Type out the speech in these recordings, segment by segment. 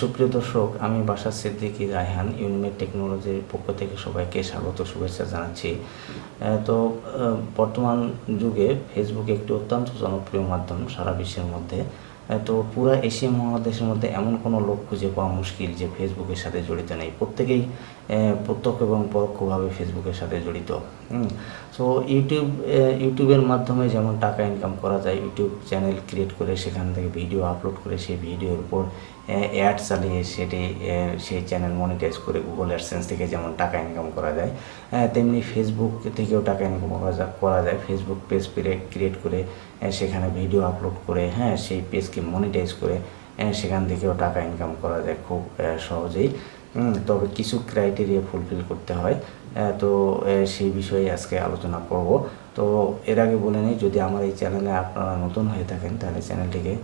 সুপ্রিয় দর্শক, আমি বাশার সিদ্দিকী রায়হান ইউনিমেড টেকনোলজির পক্ষ থেকে সবাইকে স্বাগত শুভেচ্ছা জানাচ্ছি। তো বর্তমান যুগে ফেসবুক একটি অত্যন্ত জনপ্রিয় মাধ্যম সারা বিশ্বের মধ্যে। তো পুরা এশিয়া মহাদেশের মধ্যে এমন কোনো লোক খুঁজে পাওয়া মুশকিল যে ফেসবুকের সাথে জড়িত নেই। প্রত্যেকেই প্রত্যক্ষ এবং পরোক্ষভাবে ফেসবুকের সাথে জড়িত। সো ইউটিউবের মাধ্যমে যেমন টাকা ইনকাম করা যায়, ইউটিউব চ্যানেল ক্রিয়েট করে সেখান থেকে ভিডিও আপলোড করে সেই ভিডিওর উপর অ্যাড চালিয়ে সেই চ্যানেল মনিটাইজ করে গুগল অ্যাডসেন্স থেকে যেমন টাকা ইনকাম করা যায়, তেমনি ফেসবুক থেকেও টাকা ইনকাম করা যায়। ফেসবুক পেজ ক্রিয়েট করে সেখানে ভিডিও আপলোড করে সেই পেজকে মনিটাইজ করে সেখান থেকেও টাকা ইনকাম করা যায় খুব সহজেই। তবে কিছু ক্রাইটেরিয়া ফুলফিল করতে হয়। তো সেই বিষয়ে আজকে আলোচনা করব। তো এর আগে বলে নিই, যদি আমার এই চ্যানেলে আপনারা নতুন হয়ে থাকেন তাহলে চ্যানেলটিকে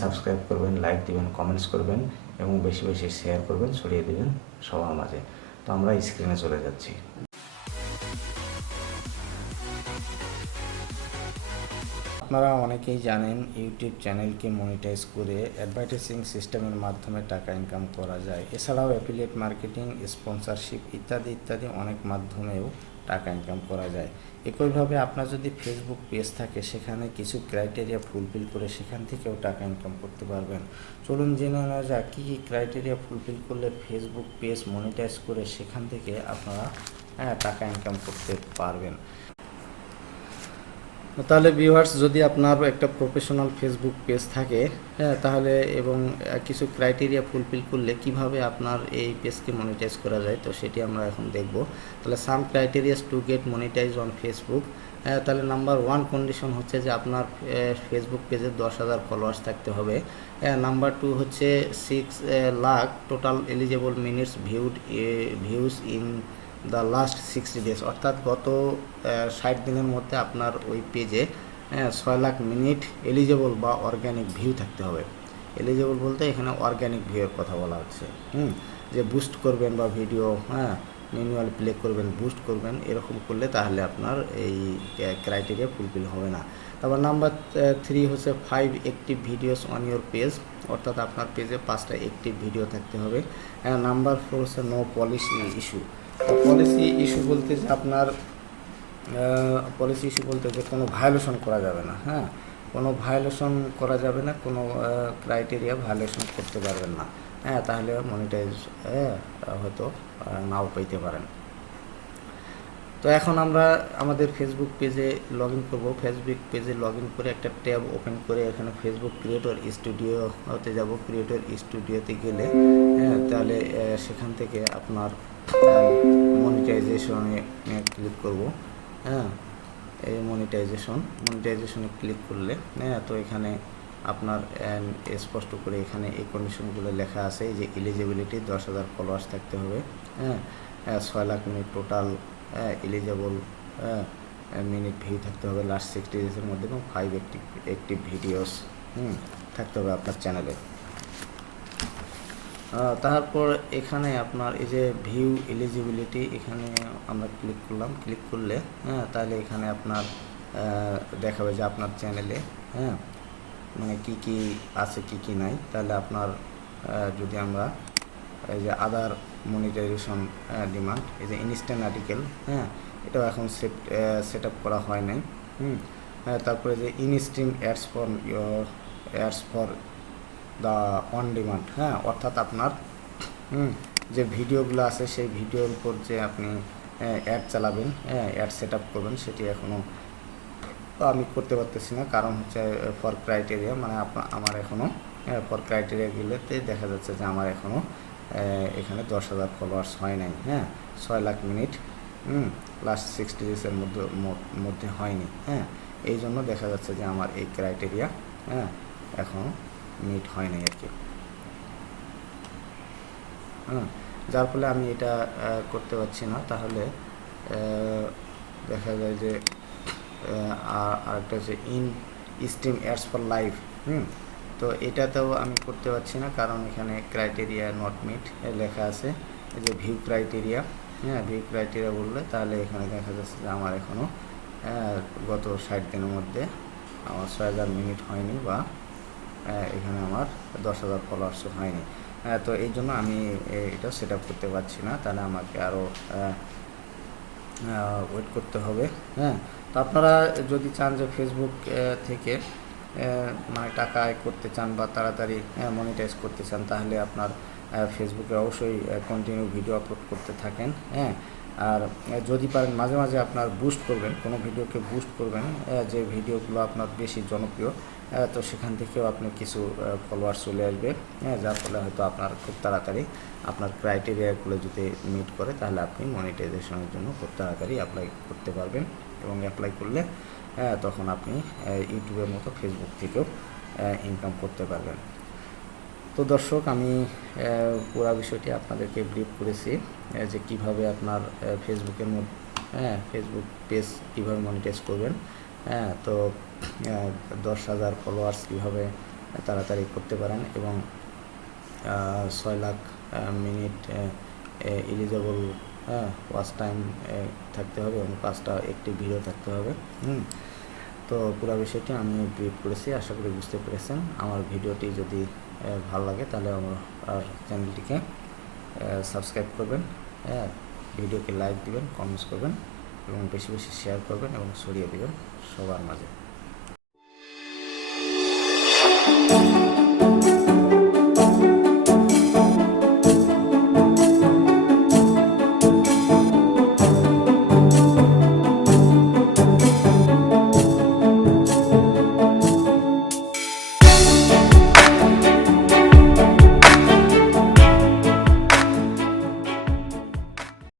সাবস্ক্রাইব করবেন, লাইক দিবেন, কমেন্টস করবেন এবং বেশি বেশি শেয়ার করবেন, ছড়িয়ে দেবেন সবার মাঝে। তো আমরা স্ক্রিনে চলে যাচ্ছি। আপনারা অনেকেই জানেন ইউটিউব চ্যানেলকে মনিটাইজ করে অ্যাডভার্টাইজিং সিস্টেমের মাধ্যমে টাকা ইনকাম করা যায়। এছাড়াও অ্যাফিলিয়েট মার্কেটিং, স্পন্সরশিপ ইত্যাদি অনেক মাধ্যমেও টাকা ইনকাম করা যায়। একইভাবে আপনার যদি ফেসবুক পেজ থাকে সেখানে কিছু ক্রাইটেরিয়া ফুলফিল করে সেখান থেকেও টাকা ইনকাম করতে পারবেন। চলুন জেনে নেওয়া যাক কী কী ক্রাইটেরিয়া ফুলফিল করলে ফেসবুক পেজ মনিটাইজ করে সেখান থেকে আপনারা টাকা ইনকাম করতে পারবেন। তাহলে ভিউয়ার্স, যদি আপনার একটা প্রফেশনাল ফেসবুক পেজ থাকে তাহলে এবং কিছু ক্রাইটেরিয়া ফুলফিল করলে কিভাবে আপনার এই পেজকে মনিটাইজ করা যায়, তো সেটি আমরা এখন দেখব। তাহলে some criterias to get monetize on Facebook. তাহলে নাম্বার 1 কন্ডিশন হচ্ছে যে আপনার ফেসবুক পেজে 10,000 ফলোয়ার্স থাকতে হবে। নাম্বার 2 হচ্ছে 6 lakh total eligible minutes views in the last 60 days, অর্থাৎ গত 60 দিনের মধ্যে আপনার ওই পেজে 6 লাখ মিনিট এলিজেবল বা অর্গ্যানিক ভিউ থাকতে হবে। এলিজেবল বলতে এখানে অর্গ্যানিক ভিউয়ের কথা বলা হচ্ছে, যে বুস্ট করবেন বা ভিডিও ম্যানুয়াল প্লে করবেন, বুস্ট করবেন, এরকম করলে তাহলে আপনার এই ক্রাইটেরিয়া ফুলফিল হবে না। তারপর নাম্বার 3 হচ্ছে 5 active videos on your page, অর্থাৎ আপনার পেজে 5টা অ্যাক্টিভ ভিডিও থাকতে হবে। নাম্বার 4 হচ্ছে no policy issue. Policy issue বলতে যে আপনার কোনো ভায়োলেশন করা যাবে না, কোনো ভায়োলেশন করা যাবে না, কোনো ক্রাইটেরিয়া ভায়োলেশন করতে পারবেন না, তাহলে মনিটাইজ হয়তো নাও পাইতে পারেন। তো এখন আমরা আমাদের ফেসবুক পেজে লগ ইন করবো। ফেসবুক পেজে লগ ইন করে একটা ট্যাব ওপেন করে এখানে ফেসবুক ক্রিয়েটর স্টুডিওতে যাব। ক্রিয়েটর স্টুডিওতে গেলে তাহলে সেখান থেকে আপনার মনিটাইজেশনে ক্লিক করব। এই মনিটাইজেশনে ক্লিক করলে তো এখানে আপনার স্পষ্ট করে এখানে এই কন্ডিশনগুলো লেখা আছে, এই যে এলিজিবিলিটি 10,000 ফলোয়ার্স থাকতে হবে, 6 lakh minute total eligible minute view থাকতে হবে লাস্ট 60 ডেজের মধ্যে, এবং 5 অ্যাক্টিভ ভিডিওস থাকতে হবে আপনার চ্যানেলে। তারপর এখানে আপনার এই যে ভিউ এলিজিবিলিটি, এখানে আমরা ক্লিক করলাম। ক্লিক করলে তাহলে এখানে আপনার দেখাবে যে আপনার চ্যানেলে মানে কি কি আছে কি কি নাই। তাহলে আপনার যদি আমরা এই যে আদার মনিটাইজেশন ডিমান্ড, এই যে ইনস্ট্যান্ট আর্টিকেল, এটাও এখন সেট আপ করা হয় নাই। তারপরে যে instream ads for the on demand, অর্থাৎ আপনার যে ভিডিওগুলো আছে সেই ভিডিওর উপর যে আপনি অ্যাড চালাবেন, অ্যাড সেট আপ করবেন, সেটি এখনও আমি করতে পারতেছি না, কারণ হচ্ছে ফর ক্রাইটেরিয়া, মানে আমার এখনও ফর ক্রাইটেরিয়াগুলোতে দেখা যাচ্ছে যে আমার এখনও এখানে 10,000 ফলোয়ার্স হয় নাই, 6 লাখ মিনিট লাস্ট 60 ডেজের মধ্যে হয়নি, এই জন্য দেখা যাচ্ছে যে আমার এই ক্রাইটেরিয়া এখনও মিট হয় নাই আর কি। যার ফলে আমি এটা করতে পারছি না। তাহলে দেখা যায় যে আরেকটা হচ্ছে in stream ads for live, তো এটাতেও আমি করতে পারছি না, কারণ এখানে ক্রাইটেরিয়া নট মিট লেখা আছে, এই যে ভিউ ক্রাইটেরিয়া, ভিউ ক্রাইটেরিয়া বললে তাহলে এখানে দেখা যাচ্ছে যে আমার এখনও গত 60 দিনের মধ্যে আমার 6,000 মিনিট হয়নি, বা এখানে আমার 10,000 ফলোয়ার্সও হয়নি। তো এই জন্য আমি এটা সেট আপ করতে পারছি না, তাহলে আমাকে আরও ওয়েট করতে হবে। হ্যাঁ, তো আপনারা যদি চান যে ফেসবুক থেকে মানে টাকা আয় করতে চান বা তাড়াতাড়ি মনিটাইজ করতে চান, তাহলে আপনার ফেসবুকে অবশ্যই কন্টিনিউ ভিডিও আপলোড করতে থাকেন। হ্যাঁ, আর যদি পারেন মাঝে মাঝে আপনার বুস্ট করবেন, কোনো ভিডিওকে বুস্ট করবেন, যে ভিডিওগুলো আপনার বেশি জনপ্রিয়, তো সেখান থেকেও আপনার কিছু ফলোয়ার্স চলে আসবে। হ্যাঁ, যার ফলে হয়তো আপনার খুব তাড়াতাড়ি আপনার ক্রাইটেরিয়াগুলো যদি মিট করে, তাহলে আপনি মনিটাইজেশনের জন্য খুব তাড়াতাড়ি অ্যাপ্লাই করতে পারবেন। এবং অ্যাপ্লাই করলে তখন আপনি ইউটিউবের মতো ফেসবুক থেকেও ইনকাম করতে পারবেন। তো দর্শক, আমি পুরো বিষয়টি আপনাদেরকে ব্রিফ করেছি যে কিভাবে আপনার ফেসবুকের মধ্যে ফেসবুক পেজ কীভাবে মনিটাইজ করবেন। হ্যাঁ, তো 10,000 ফলোয়ার্স কীভাবে তাড়াতাড়ি করতে পারেন, এবং 6 lakh minute eligible watch time থাকতে হবে, এবং 5টা একটি ভিডিও থাকতে হবে। তো পুরো বিষয়টি আমি ব্রিফ করেছি, আশা করি বুঝতে পেরেছেন। আমার ভিডিওটি যদি ভালো লাগে, তাহলে আমার চ্যানেলটিকে সাবস্ক্রাইব করবেন। হ্যাঁ, ভিডিওকে লাইক দিবেন, কমেন্টস করবেন, এবং বেশি বেশি শেয়ার করবেন এবং ছড়িয়ে দিবেন সবার মাঝে।